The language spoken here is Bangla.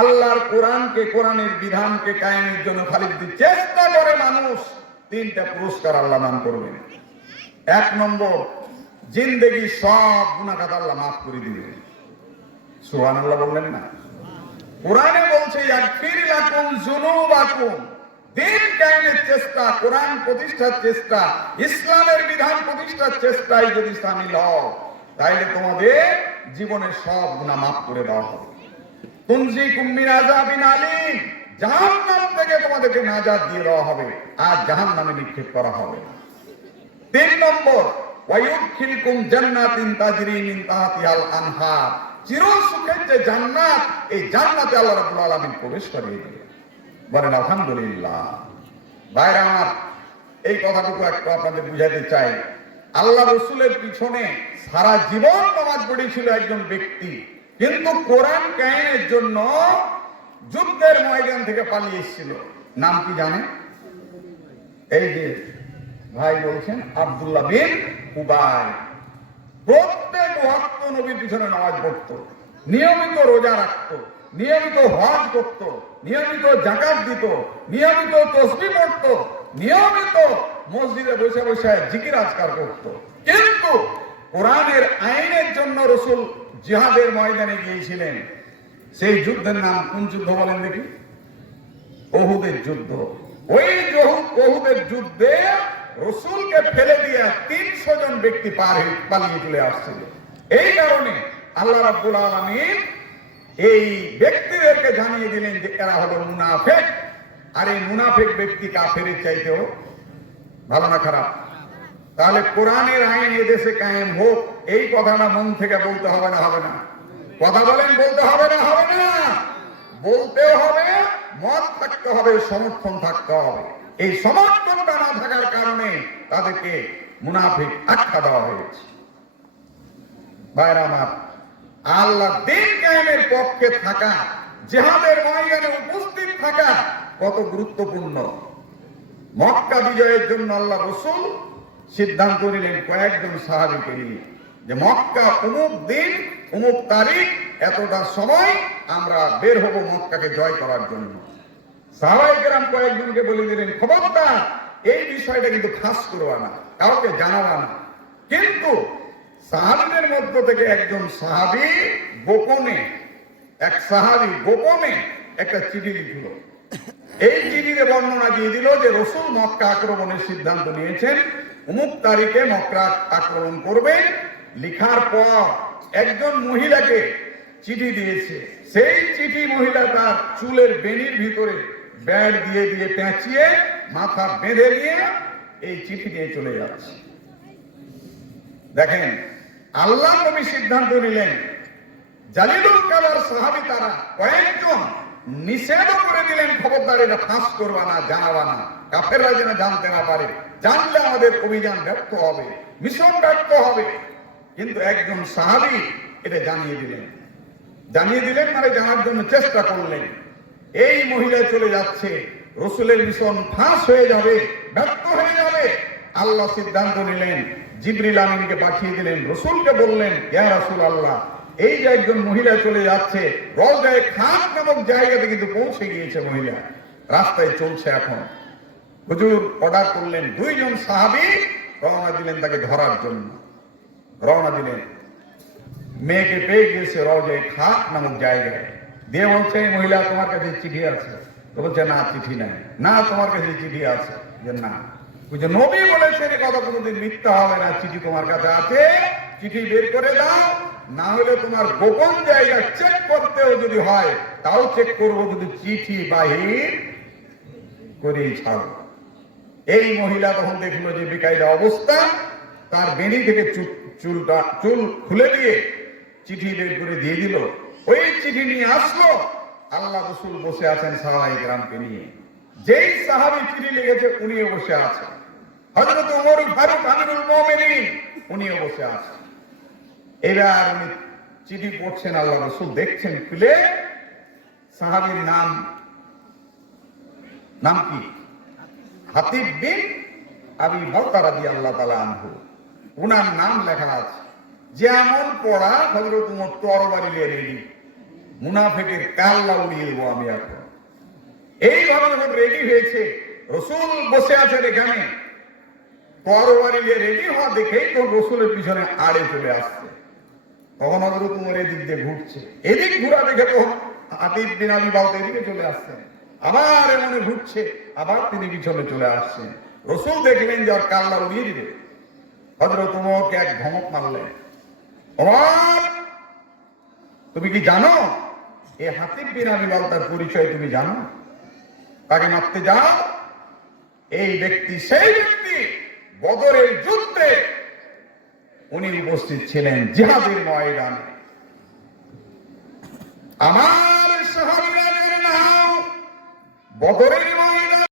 আল্লাহর কোরআনকে, কোরআনের বিধানকে কায়েমের জন্য খালি যদি চেষ্টা করে মানুষ তিনটা পুরস্কার আল্লাহ দান করবেন। এক নম্বর, জিন্দেগি সব গুণাখাত আল্লাহ মাফ করে দিবে সুহান আল্লাহ বললেন না? কোরআনে বলছে দিন কায়েমের চেষ্টা, কোরআন প্রতিষ্ঠার চেষ্টা, ইসলামের বিধান প্রতিষ্ঠার চেষ্টায় যদি সামিল হও, তাইলে তোমাদের জীবনের সব গুনাহ মাফ করে দেওয়া হবে। তুমজি কুম্মির আজাবিন আলিম। জাহান্নাম থেকে তোমাদেরকে নাজাত দিয়ে দেওয়া হবে, আর জাহান্নামে নিক্ষেপ করা হবে তিন নম্বর, ওয়ায়ুদখিলকুম জান্নাতিন তাজরি মিন তাহতিহাল আনহার। চির সুখের যে জান্নাত, এই জান্নাতে আল্লাহ রাব্বুল আলামিন প্রবেশ করিয়ে দিবে বলেন, আলহামদুলিল্লাহ। ভাইরা আমার, এই কথাটুকু একটু আপনাদের বুঝাতে চাই। আল্লাহ রসুলের পিছনে সারা জীবন নামাজ পড়েছিল একজন ব্যক্তি। কিন্তু কোরআন কায়েমের জন্য যুদ্ধের ময়দান থেকে পালিয়ে এসেছিল। নাম কি জানেন? এই যে ভাই বলছেন, আব্দুল্লাহ বিন উবাই। প্রত্যেক ওয়াক্ত নবীর পিছনে নামাজ পড়তো, নিয়মিত রোজা রাখতো, নিয়মিত হজ করত, নিয়মিত জাকাত দিত, নিয়মিত তসবি পড়তো, নিয়মিত মসজিদে বসে বসে জিকির আজকার করত। কিন্তু কোরআনের আইনের জন্য রসুল জিহাদের ময়দানে গিয়েছিলেন। সেই যুদ্ধের নাম কোন যুদ্ধ বলেন দেখি? ওহুদের যুদ্ধ। ওই ওহুদের যুদ্ধে রসুলকে ফেলে দিয়ে তিনশো জন ব্যক্তি পার পালিয়ে চলে আসছিল। এই কারণে আল্লাহ রাব্বুল আলামিন এই ব্যক্তিদেরকে জানিয়ে দিলেন যে এরা হলো মুনাফেক। আর এই মুনাফেক ব্যক্তি কাফেরের চাইতেও ভালো না খারাপ? তাহলে কোরআনের আইন এদেশে কায়েম হোক এই কথাটা মন থেকে বলতে হবে না হবে না। কথা বলেন, বলতে হবে না হবে না। বলতে হবে, মত থাকতে হবে, সমর্থন থাকতে হবে। এই সমর্থনটা না থাকার কারণে তাদেরকে মুনাফিক আখ্যা দেওয়া হয়েছে। ভাইরা আমার, আল্লাহ দিন কায়েমের পক্ষে থাকা, জেহাদের ময়দানে উপস্থিত থাকা কত গুরুত্বপূর্ণ। মক্কা বিজয়ের জন্য আল্লাহ রসুল সিদ্ধান্ত নিলেন কয়েকজন সাহাবিকে নিয়ে। যে মক্কা অমুক দিন অমুক তারিখ, এতটা সময় আমরা বের হব মক্কাকে জয় করার জন্য। সাহাবাইকেরাম কয়েকজনকে বলে দিলেন, খবরদার, এই বিষয়টা কিন্তু খাস করবা না, কাউকে জানাবা না। কিন্তু সাহাবিদের মধ্য থেকে একজন সাহাবি গোপনে, এক সাহাবি গোপনে একটা চিঠি লিখল। এই চিঠিতে বর্ণনা দিয়ে দিল যে রসুল মক্কা আক্রমণের সিদ্ধান্ত নিয়েছেন অমুক তারিখে মক্কা আক্রমণ করবে লিখার পর একজন মহিলাকে চিঠি দিয়েছে। সেই চিঠি মহিলা তার চুলের বেনির ভিতরে ব্যাট দিয়ে দিয়ে পেঁচিয়ে, মাথা বেঁধে নিয়ে এই চিঠি নিয়ে চলে যাচ্ছে। দেখেন, আল্লাহ নবী সিদ্ধান্ত নিলেন, জালিলুল কালার সাহাবি তারা কয়েকজন নিষেধ করে দিলেন খবরদার এটা ফাঁস করবা না, জানাবা না। কাফেররা যেন জানতে না পারে। জানলে আমাদের অভিযান ব্যর্থ হবে, মিশন ব্যর্থ হবে। কিন্তু একজন সাহাবি এটা জানিয়ে দিলেন। জানিয়ে দিলেন মানে জানার জন্য চেষ্টা করলেন। এই মহিলা চলে যাচ্ছে, রসুলের মিশন ফাঁস হয়ে যাবে, ব্যর্থ হয়ে যাবে। আল্লাহ সিদ্ধান্ত নিলেন, জিবরিল আমিনকে পাঠিয়ে দিলেন, রসুলকে বললেন, ইয়া রাসূল আল্লাহ এই যে একজন মহিলা চলে যাচ্ছে, রওজায়ে খান নামক জায়গাতে কিন্তু পৌঁছে গিয়েছে মহিলা। রাস্তায় চলছে এখন। হুজুর অর্ডার করলেন, দুইজন সাহাবী রওনা দিলেন তাকে ধরার জন্য। রওনা দিলেন। মেয়েকে পেয়ে গিয়েছে রওজে খাক নামক জায়গায়। দিয়ে বলছে, "এই মহিলা, তোমার কাছে চিঠি আছে। তো বলছে, না, চিঠি নাই। না, তোমার কাছে চিঠি আছে। যে, না। বুঝে নবী বলেছেন এ কথা কোনোদিন মিথ্যা হবে না। চিঠি তোমার কাছে আছে। চিঠি বের করে দাও। না হলে তোমার গোপন জায়গা চেক করতেও যদি হয়, তাও চেক করব যদি চিঠি বাহির করেই ছাড়ো। এই মহিলা তখন দেখল যে বিকায়দা অবস্থা। তার বেনি থেকে চুলটা, চুল খুলে দিয়ে চিঠি বের করে দিয়ে দিল। ওই চিঠি নিয়ে আসলো। আল্লাহ রসুল বসে আছেন সাহাবাই গ্রামকে নিয়ে। যেই সাহাবি চিঠি লেগেছে উনিও বসে আছেন। হজরত উমর ফারুক আমিরুল মোমেনিন, উনিও বসে আছেন। এবার উনি চিঠি পড়ছেন, আল্লাহ রসুল দেখছেন খুলে। সাহাবির নাম নাম কি? হাতিব বিন আবি বকর রাদিয়াল্লাহু তাআলা আনহু। ওনার নাম লেখা আছে। যেমন পড়া হযরত উমর তরবারি রেডি মুনাফেকের কাল্লা উড়িয়ে দেবো আমি এখন। এইভাবে যখন রেডি হয়েছে, রসুল বসে আছেন এখানে। তরবারি নিয়ে রেডি হওয়া দেখেই তো রসুলের পিছনে আড়ে চলে আসছে। তখন হজরত উমর এদিক দিয়ে ঘুরছে। এদিক ঘুরা দেখে তো আতিফ বিন আবি বাউত এদিকে চলে আসছেন। আবার এমনে ঘুরছে, আবার তিনি পিছনে চলে আসছেন। রসুল দেখলেন যে আর কাল্লা উড়িয়ে দিবে। হজরত উমরকে এক ধমক মারলেন তুমি কি জানো? এ বিন আবি বাউতার পরিচয় তুমি জানো? তাকে মারতে যাও। এই ব্যক্তি সেই ব্যক্তি বদরের যুদ্ধে উনি উপস্থিত ছিলেন জিহাদের ময়দানে। আমার বদরের ময়দানে।